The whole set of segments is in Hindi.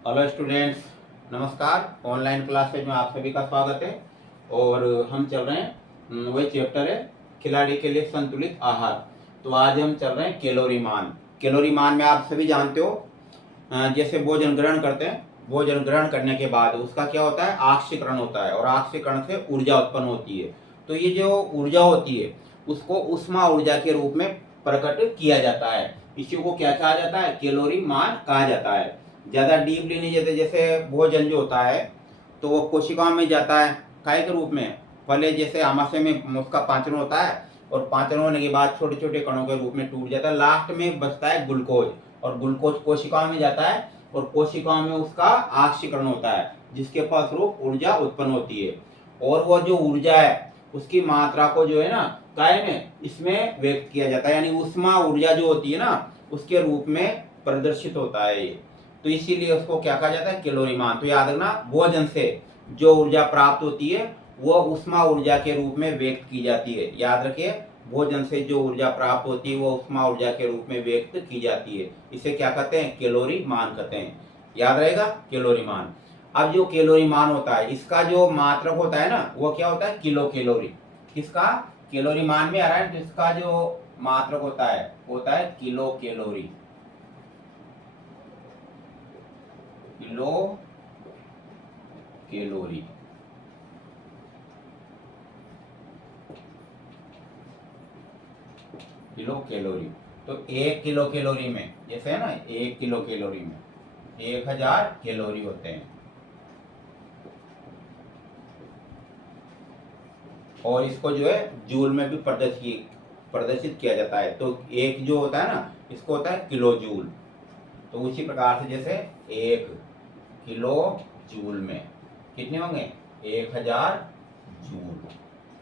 हेलो स्टूडेंट्स, नमस्कार। ऑनलाइन क्लासेज में आप सभी का स्वागत है। और हम चल रहे हैं वही चैप्टर है खिलाड़ी के लिए संतुलित आहार। तो आज हम चल रहे हैं कैलोरी मान। कैलोरी मान में आप सभी जानते हो, जैसे भोजन ग्रहण करते हैं, भोजन ग्रहण करने के बाद उसका क्या होता है, ऑक्सीकरण होता है और ऑक्सीकरण से ऊर्जा उत्पन्न होती है। तो ये जो ऊर्जा होती है उसको उष्मा ऊर्जा के रूप में प्रकट किया जाता है। इसी को क्या कहा जाता है, कैलोरी मान कहा जाता है। ज़्यादा डीपली नहीं जाते, जैसे भोजन जो होता है तो वो कोशिकाओं में जाता है काय के रूप में। पहले जैसे आमाशय में उसका पाचन होता है और पाचन होने के बाद छोटे छोटे कणों के रूप में टूट जाता है, लास्ट में बचता है ग्लूकोज और ग्लूकोज कोशिकाओं में जाता है और कोशिकाओं में उसका ऑक्सीकरण होता है जिसके फलस्वरूप ऊर्जा उत्पन्न होती है। और वो जो ऊर्जा है उसकी मात्रा को जो है ना काय में इसमें व्यक्त किया जाता है, यानी उष्मा ऊर्जा जो होती है ना उसके रूप में प्रदर्शित होता है ये। तो इसीलिए उसको क्या कहा जाता है, कैलोरी मान। तो याद रखना, भोजन से जो ऊर्जा प्राप्त होती है वो उष्मा ऊर्जा के रूप में व्यक्त की जाती है। याद रखिए, भोजन से जो ऊर्जा प्राप्त होती है वो उष्मा ऊर्जा के रूप में व्यक्त की जाती है। इसे क्या कहते हैं, कैलोरी मान कहते हैं। याद रहेगा, कैलोरी मान। अब जो कैलोरी मान होता है इसका जो मात्रक होता है ना वो क्या होता है, किलो कैलोरी। किसका, कैलोरी मान में आ रहा है, जिसका जो मात्रक होता है kilo calorie. Kilo calorie. Kilo calorie. तो 1 किलो कैलोरी में, जैसे है ना 1 किलो कैलोरी में 1000 कैलोरी होते हैं। और इसको जो है जूल में भी प्रदर्शित किया जाता है। तो एक जो होता है ना इसको होता है किलो जूल। तो उसी प्रकार से जैसे 1 किलो जूल में कितने होंगे, 1000 जूल।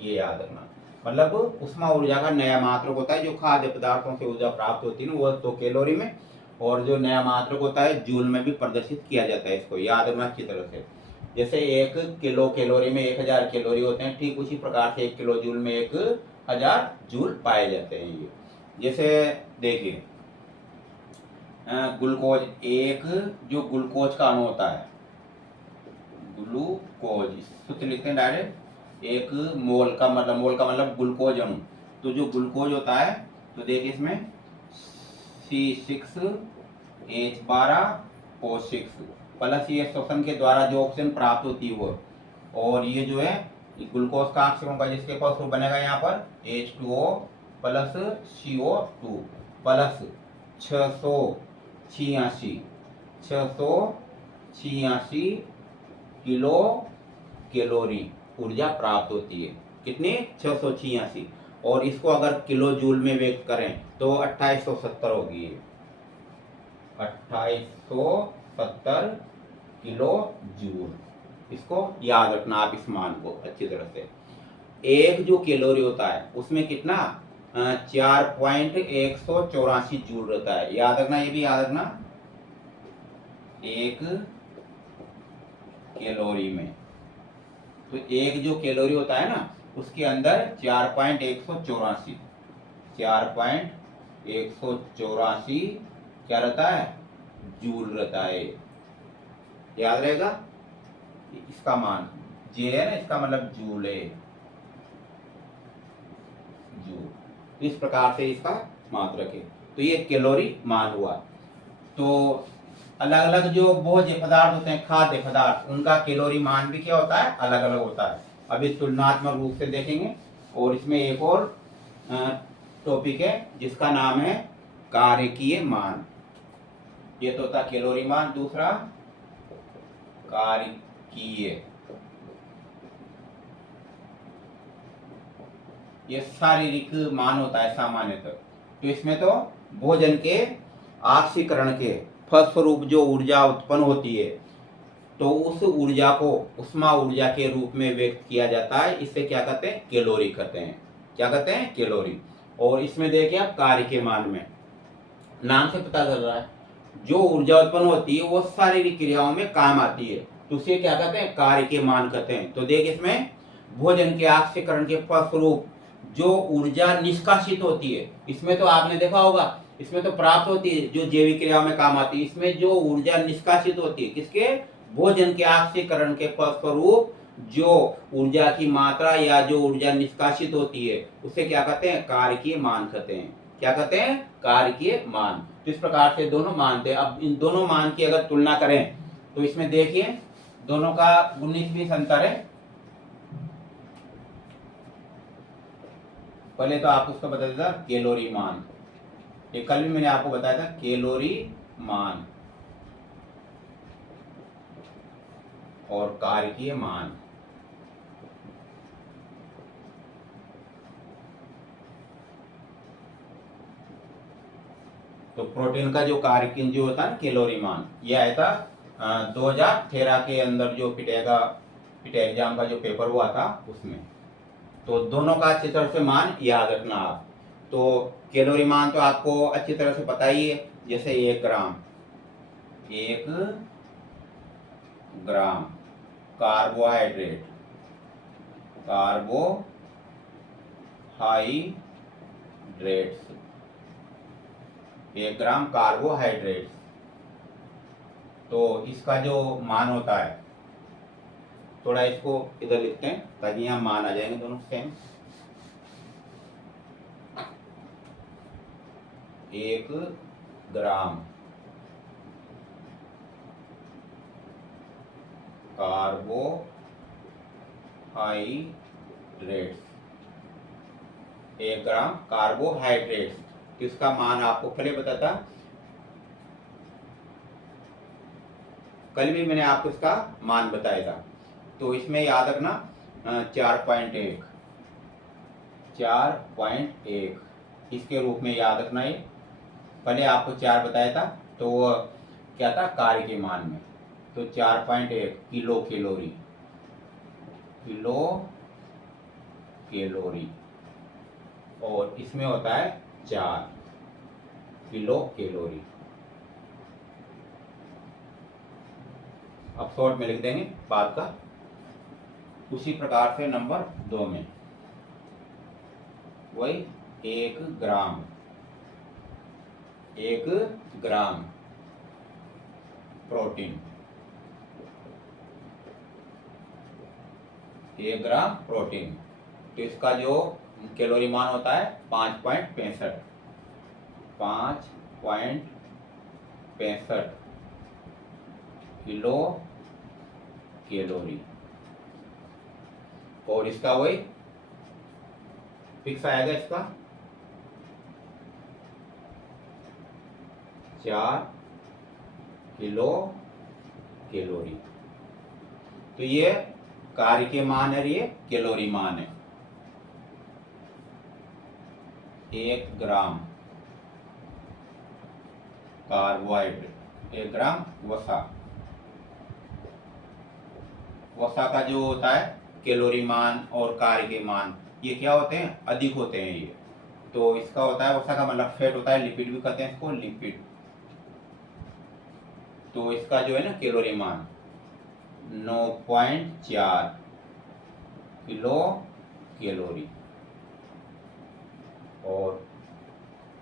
ये याद रखना। मतलब उष्मा ऊर्जा का नया मात्रक होता है, जो खाद्य पदार्थों से ऊर्जा प्राप्त होती है ना वो तो कैलोरी में, और जो नया मात्रक होता है जूल में भी प्रदर्शित किया जाता है। इसको याद रखना अच्छी तरह से। जैसे 1 किलो कैलोरी में 1000 कैलोरी होते हैं, ठीक उसी प्रकार से 1 किलो जूल में 1000 जूल पाए जाते हैं ये। जैसे देखिए, ग्लूकोज, एक जो ग्लूकोज का अणु होता है, ग्लूकोज सूत्र लिखते हैं डायरेक्ट, एक मोल का मतलब ग्लूकोज अणु। तो जो ग्लूकोज होता है तो देखिए इसमें C6H12O6 प्लस ये श्वसन के द्वारा जो ऑक्सीजन प्राप्त होती है वो, और ये जो है ग्लूकोज का ऑक्सीजन होगा जिसके पास वो बनेगा यहाँ पर H2O plus CO2 plus 686 kilo calorie ऊर्जा प्राप्त होती है। कितनी, 686। और इसको अगर किलो जूल में व्यक्त करें तो 2870 होगी। 2870 किलो जूल। इसको याद रखना आप, इस मान को अच्छी तरह से। एक जो कैलोरी होता है उसमें कितना, 4.184 जूल रहता है। याद रखना, ये भी याद रखना, एक कैलोरी में। तो एक जो कैलोरी होता है ना उसके अंदर 4.184 क्या रहता है, जूल रहता है। याद रहेगा, इसका मान जे है ना, इसका मतलब जूल है, जूल। इस प्रकार से इसका मात्रक है। तो ये कैलोरी मान हुआ। तो अलग अलग जो भोज्य पदार्थ होते हैं, खाद्य पदार्थ, उनका कैलोरी मान भी क्या होता है, अलग अलग होता है। अभी तुलनात्मक रूप से देखेंगे। और इसमें एक और टॉपिक है जिसका नाम है कार्यकीय मान। ये तो था कैलोरी मान, दूसरा कार्यकीय। ये शारीरिक मान होता है सामान्यतः। तो इसमें तो भोजन के ऑक्सीकरण के फलस्वरूप जो ऊर्जा उत्पन्न होती है तो उस ऊर्जा को उष्मा ऊर्जा के रूप में व्यक्त किया जाता है। इसे क्या कहते हैं, कैलोरी कहते हैं। क्या कहते हैं, कैलोरी। और इसमें देखिए आप कार्य के मान में, नाम से पता चल रहा है जो ऊर्जा उत्पन्न होती है वो शारीरिक क्रियाओं में काम आती है, तो उसे क्या कहते हैं, कार्य के मान कहते हैं। तो देख इसमें भोजन के ऑक्सीकरण के फलस्वरूप जो ऊर्जा निष्कासित होती है, इसमें तो आपने देखा होगा इसमें तो प्राप्त होती है जो जैविक क्रिया में काम आती है। इसमें जो ऊर्जा निष्कासित होती है किसके, भोजन के ऑक्सीकरण के फलस्वरूप जो ऊर्जा की मात्रा या जो ऊर्जा निष्कासित होती है उसे क्या कहते हैं, कार्यकीय मान कहते हैं। क्या कहते हैं, कार्यकीय मान। तो इस प्रकार से दोनों मान थे। अब इन दोनों मान की अगर तुलना करें तो इसमें देखिए दोनों का 19-20 अंतर है। पहले तो आप उसको बता देता कैलोरी मान, ये कल भी मैंने आपको बताया था कैलोरी मान और कार्यकीय मान। तो प्रोटीन का जो कार्यकीय जो होता है ना कैलोरी मान, यह आया था 2013 के अंदर जो पिट एग्जाम का जो पेपर हुआ था उसमें। तो दोनों का अच्छी तरह से मान याद रखना आप। तो कैलोरी मान तो आपको अच्छी तरह से पता ही है, जैसे 1 ग्राम कार्बोहाइड्रेट 1 ग्राम कार्बोहाइड्रेट्स। तो इसका जो मान होता है, थोड़ा इसको इधर लिखते हैं ताकि यहाँ मान आ जाएंगे दोनों सेम। 1 ग्राम कार्बोहाइड्रेट्स, 1 ग्राम कार्बोहाइड्रेट्स। इसका मान आपको पहले बताता, कल भी मैंने आपको इसका मान बताया था। तो इसमें याद रखना 4.1 इसके रूप में याद रखना। ये पहले आपको 4 बताया था तो वो क्या था, कार्य के मान में। तो 4.1 किलो कैलोरी और इसमें होता है 4 किलो कैलोरी। अब शॉर्ट में लिख देंगे बाद का। उसी प्रकार से नंबर 2 में वही 1 ग्राम 1 ग्राम प्रोटीन, 1 ग्राम प्रोटीन। तो इसका जो कैलोरी मान होता है 5.65 किलो कैलोरी। और इसका वही फिक्स आएगा, इसका 4 किलो कैलोरी। तो ये कार्य के मान है, ये कैलोरी मान है। 1 ग्राम कार्बोहाइड्रेट, 1 ग्राम वसा का जो होता है कैलोरी मान और कार्य के मान, ये क्या होते हैं, अधिक होते हैं ये। तो इसका होता है वसा का मतलब फैट होता है, लिपिड भी कहते हैं इसको, लिपिड। तो इसका जो है ना कैलोरी मान 9.4 किलो कैलोरी और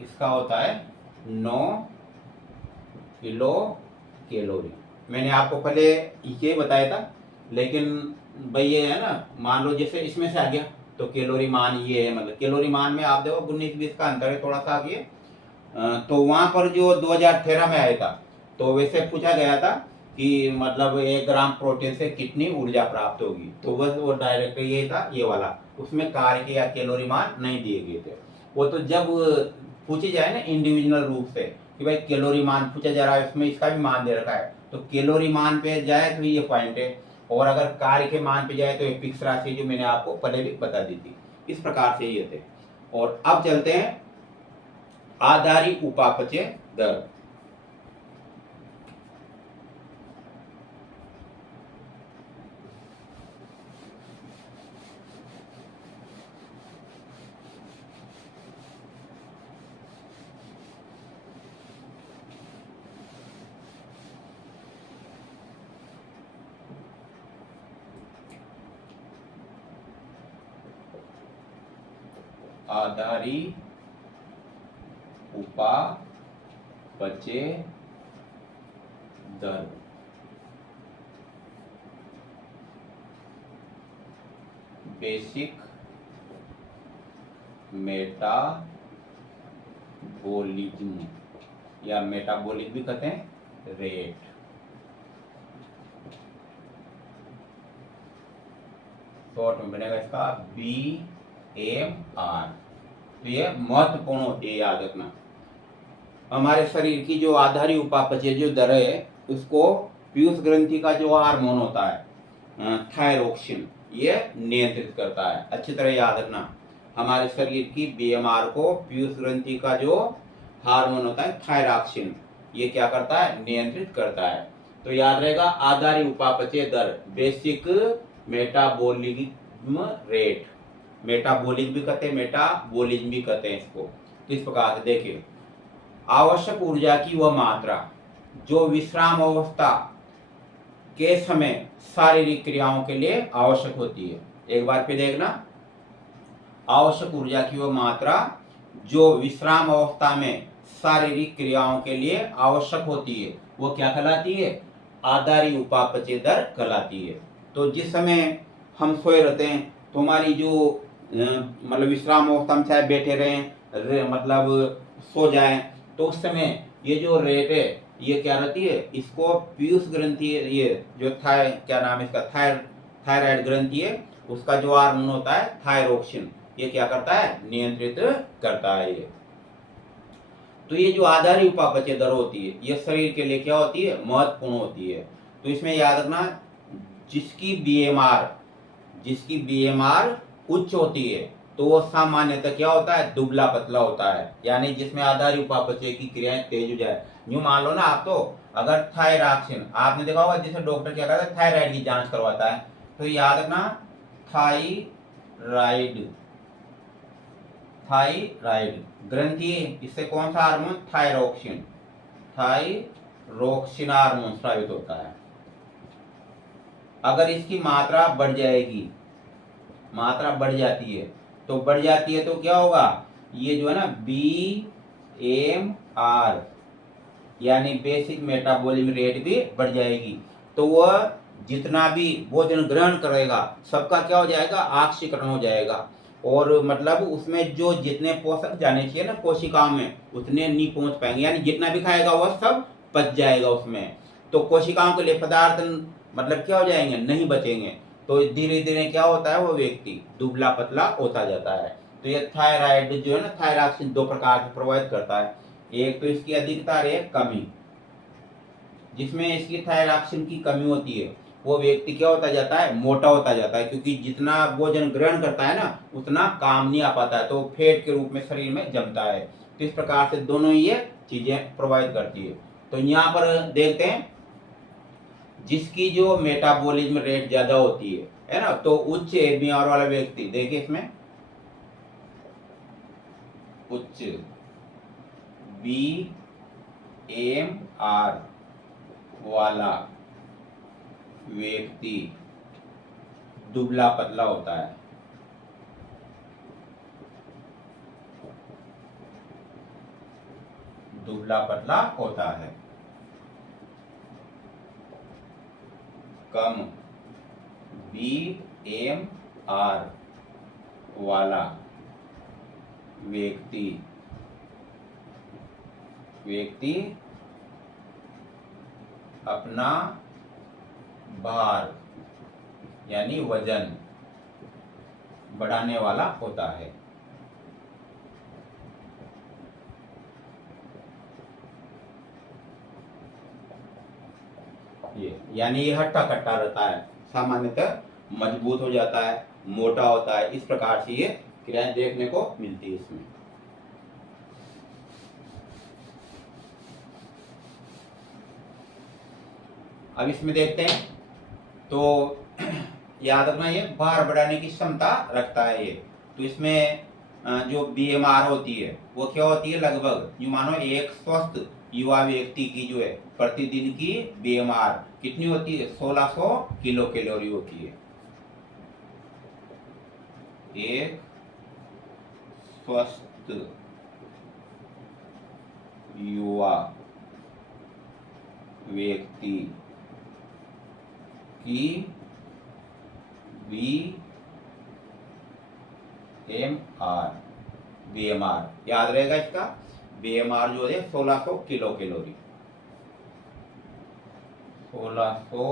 इसका होता है 9 किलो कैलोरी। मैंने आपको पहले ये बताया था, लेकिन भाई ये है ना, मान लो जैसे इसमें से आ गया तो कैलोरी मान ये है, मतलब कैलोरी मान में आप देखो 19-20 का अंतर है थोड़ा सा आगे। तो वहां पर जो 2013 में आया था तो वैसे पूछा गया था कि मतलब 1 ग्राम प्रोटीन से कितनी ऊर्जा प्राप्त होगी। तो बस वो डायरेक्ट ये था, ये वाला, उसमें कार्य के या कैलोरी मान नहीं दिए गए थे। वो तो जब पूछी जाए ना इंडिविजुअल रूप से कि भाई कैलोरी मान पूछा जा रहा है, उसमें इसका भी मान दे रखा है, तो कैलोरी मान पे जाए तो ये पॉइंट है, और अगर कार्य के मान पे जाए तो ये फिक्स राशि जो मैंने आपको पहले भी बता दी थी। इस प्रकार से ये थे। और अब चलते हैं आधारी उपापचय दर। आधारी उपापचय पचे दर। बेसिक मेटाबॉलिज्म या मेटाबॉलिक भी कहते हैं रेट। शॉर्ट में बनेगा इसका BMR। तो ये महत्वपूर्ण होती है, याद रखना। हमारे शरीर की जो आधारी उपापचय जो दर है उसको पीयूष ग्रंथि का जो हार्मोन होता है थायरोक्सिन, ये नियंत्रित करता है। अच्छी तरह याद रखना, हमारे शरीर की BMR को पीयूष ग्रंथि का जो हार्मोन होता है थायरोक्सिन, ये क्या करता है, नियंत्रित करता है। तो याद रहेगा आधारी उपापचय दर, बेसिक मेटाबॉलिज्म रेट। मेटाबॉलिक भी कहते हैं, मेटाबॉलिज्म भी कहते हैं इसको। तो इस प्रकार से देखिए, आवश्यक ऊर्जा की वह मात्रा जो विश्राम अवस्था के समय शारीरिक क्रियाओं के लिए आवश्यक होती है। एक बार फिर देखना, आवश्यक ऊर्जा की वह मात्रा जो विश्राम अवस्था में शारीरिक क्रियाओं के लिए आवश्यक होती है, वो क्या कहलाती है, आधारी उपापचय दर कहलाती है। तो जिस समय हम सोए रहते हैं तो हमारी जो मतलब विश्राम अवस्था में चाहे बैठे रहें मतलब सो जाएं, तो उस समय ये जो रेट है ये क्या रहती है, इसको पीयूष ग्रंथि, ये जो क्या नाम है इसका, थायराइड ग्रंथि है, उसका जो हार्मोन होता है थायरोक्सिन, ये क्या करता है, नियंत्रित करता है ये। तो ये जो आधारी उपापचय दर होती है ये शरीर के लिए क्या होती है, महत्वपूर्ण होती है। तो इसमें याद रखना, जिसकी बीएमआर उच्च होती है तो वो सामान्यतः क्या होता है, दुबला पतला होता है, यानी जिसमें आधारी उपापचय की क्रियाएं तेज हो जाए। यूं मान लो ना आप, तो अगर थायरॉक्सिन आपने देखा होगा, जिसे डॉक्टर क्या करता है, थायराइड की जांच करवाता है, तो याद रखना थायराइड ग्रंथि, इससे कौन सा हार्मोन, थायरोक्सिन हार्मोन स्रावित होता है। अगर इसकी मात्रा बढ़ जाएगी, मात्रा बढ़ जाती है तो क्या होगा, ये जो है ना BMR यानी बेसिक मेटाबॉलिज्म रेट भी बढ़ जाएगी। तो वह जितना भी भोजन ग्रहण करेगा सबका क्या हो जाएगा, ऑक्सीकरण हो जाएगा, और मतलब उसमें जो जितने पोषक जाने चाहिए ना कोशिकाओं में, उतने नहीं पहुंच पाएंगे, यानी जितना भी खाएगा वह सब पच जाएगा उसमें। तो कोशिकाओं के लिए पदार्थ मतलब क्या हो जाएंगे, नहीं बचेंगे। तो धीरे धीरे क्या होता है, वो व्यक्ति दुबला पतला होता जाता है। तो ये थायराइड जो है ना, थायरॉक्सिन दो प्रकार से प्रभावित करता है। एक तो इसकी अधिकता है कमी, जिसमें इसकी थायरॉक्सिन की कमी होती है वो व्यक्ति क्या होता जाता है, मोटा होता जाता है, क्योंकि जितना भोजन ग्रहण करता है ना उतना काम नहीं आ पाता है, तो फैट के रूप में शरीर में जमता है। तो इस प्रकार से दोनों ये चीजें प्रभावित करती है। तो यहाँ पर देखते हैं, जिसकी जो मेटाबॉलिज्म रेट ज्यादा होती है ना, तो उच्च एबीआर वाला व्यक्ति, देखिए इसमें उच्च BMR वाला व्यक्ति दुबला पतला होता है। दुबला पतला होता है। कम BMR वाला व्यक्ति अपना भार यानी वजन बढ़ाने वाला होता है। ये यानी ये हट्टा कट्टा रहता है, सामान्यतः मजबूत हो जाता है, मोटा होता है, इस प्रकार से ये क्रियाएं देखने को मिलती है इसमें। अब इसमें देखते हैं, तो याद रखना ये भार बढ़ाने की क्षमता रखता है ये। तो इसमें जो BMR होती है वो क्या होती है, लगभग यूं मानो एक स्वस्थ युवा व्यक्ति की जो है प्रतिदिन की BMR कितनी होती है, 1600 किलो कैलोरी होती है। एक स्वस्थ युवा व्यक्ति की BMR याद रहेगा इसका। BMR जो है 1600 किलो कैलोरी, 1600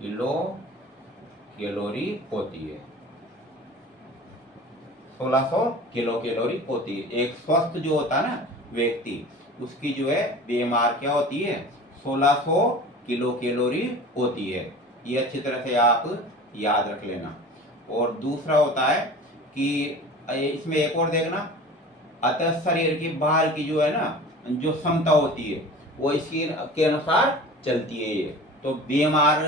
किलो कैलोरी होती है, 1600 किलो कैलोरी होती है। एक स्वस्थ जो होता है ना व्यक्ति, उसकी जो है BMR क्या होती है, 1600 किलो कैलोरी होती है। ये अच्छी तरह से आप याद रख लेना। और दूसरा होता है कि इसमें एक और देखना, अतः शरीर की बाहर की जो है ना जो क्षमता होती है वो इसकी के अनुसार चलती है। ये तो BMR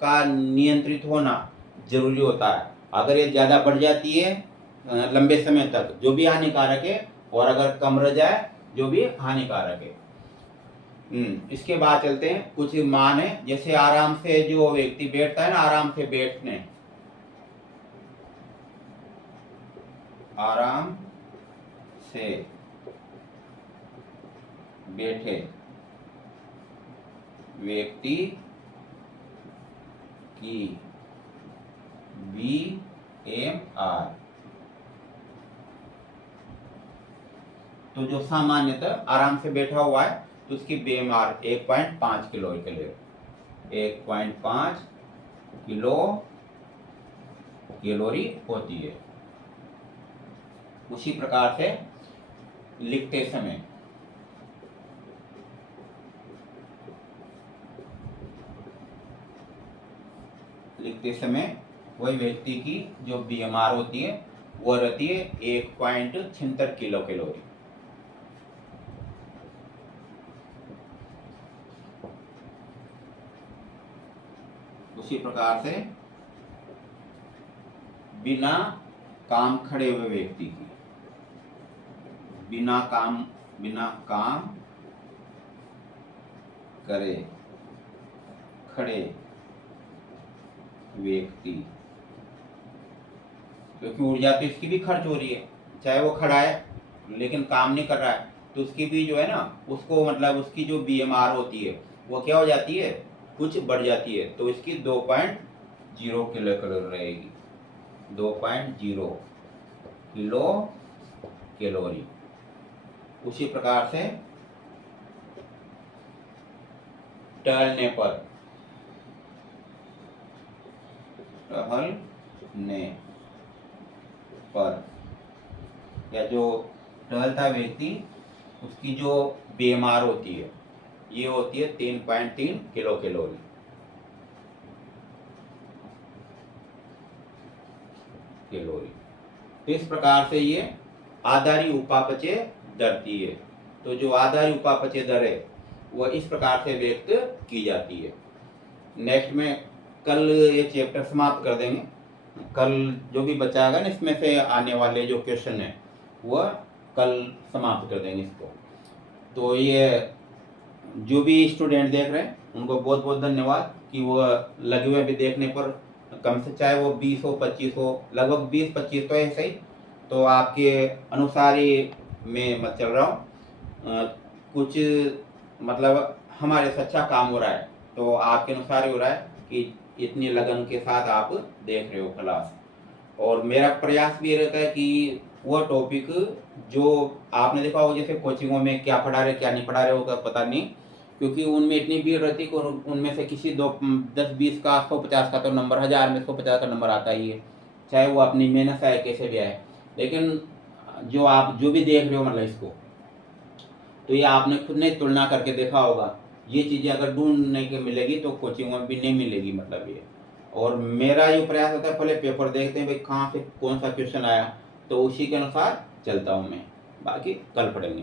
का नियंत्रित होना जरूरी होता है। अगर ये ज़्यादा बढ़ जाती है लंबे समय तक, जो भी हानिकारक है, और अगर कम रह जाए जो भी हानिकारक है। इसके बाद चलते हैं, कुछ मान है, जैसे आराम से जो व्यक्ति बैठता है ना, आराम से बैठने, आराम से बैठे व्यक्ति की BMR, तो जो सामान्यतः आराम से बैठा हुआ है तो उसकी BMR 1.5 kilo calorie, 1.5 kilo calorie होती है। उसी प्रकार से लिखते समय वही व्यक्ति की जो BMR होती है वो रहती है 1.76 किलो कैलोरी। उसी प्रकार से बिना काम खड़े हुए व्यक्ति की, बिना काम करे खड़े व्यक्ति, क्योंकि ऊर्जा तो इसकी भी खर्च हो रही है, चाहे वो खड़ा है लेकिन काम नहीं कर रहा है, तो उसकी भी जो है ना, उसको मतलब उसकी जो BMR होती है वो क्या हो जाती है, कुछ बढ़ जाती है, तो इसकी 2.0 किलो कैलोरी रहेगी, 2.0 किलो कैलोरी। उसी प्रकार से टहलने पर या जो टहलता व्यक्ति, उसकी जो BMR होती है ये होती है 3.3 किलो कैलोरी। इस प्रकार से ये आधारी उपापचय दरती है। तो जो आधारी उपापचय दर है वो इस प्रकार से व्यक्त की जाती है। नेक्स्ट में कल ये चैप्टर समाप्त कर देंगे। कल जो भी बचाएगा ना इसमें से आने वाले जो क्वेश्चन है वह कल समाप्त कर देंगे इसको। तो ये जो भी स्टूडेंट देख रहे हैं उनको बहुत बहुत धन्यवाद कि वो लगे हुए भी देखने पर, कम से चाहे वो 20 हो 25 हो, लगभग 20-25 तो है सही। तो आपके अनुसार ही मैं मत चल रहा हूँ, कुछ मतलब हमारे से अच्छा काम हो रहा है, तो आपके अनुसार ही हो रहा है कि इतनी लगन के साथ आप देख रहे हो क्लास। और मेरा प्रयास भी रहता है कि वह टॉपिक जो आपने देखा हो, जैसे कोचिंगों में क्या पढ़ा रहे क्या नहीं पढ़ा रहे होगा पता नहीं, क्योंकि उनमें इतनी भीड़ रहती है कि उनमें से किसी 10-20 का 150 का तो नंबर, 1000 में 150 का नंबर आता ही है, चाहे वो अपनी मेहनत से आए कैसे भी आए। लेकिन जो आप जो भी देख रहे हो मतलब इसको, तो ये आपने खुद ने तुलना करके देखा होगा, ये चीज़ें अगर ढूंढने के मिलेगी तो कोचिंग में भी नहीं मिलेगी मतलब ये। और मेरा जो प्रयास होता है, पहले पेपर देखते हैं भाई कहाँ से कौन सा क्वेश्चन आया, तो उसी के अनुसार चलता हूँ मैं। बाकी कल पढ़ेंगे।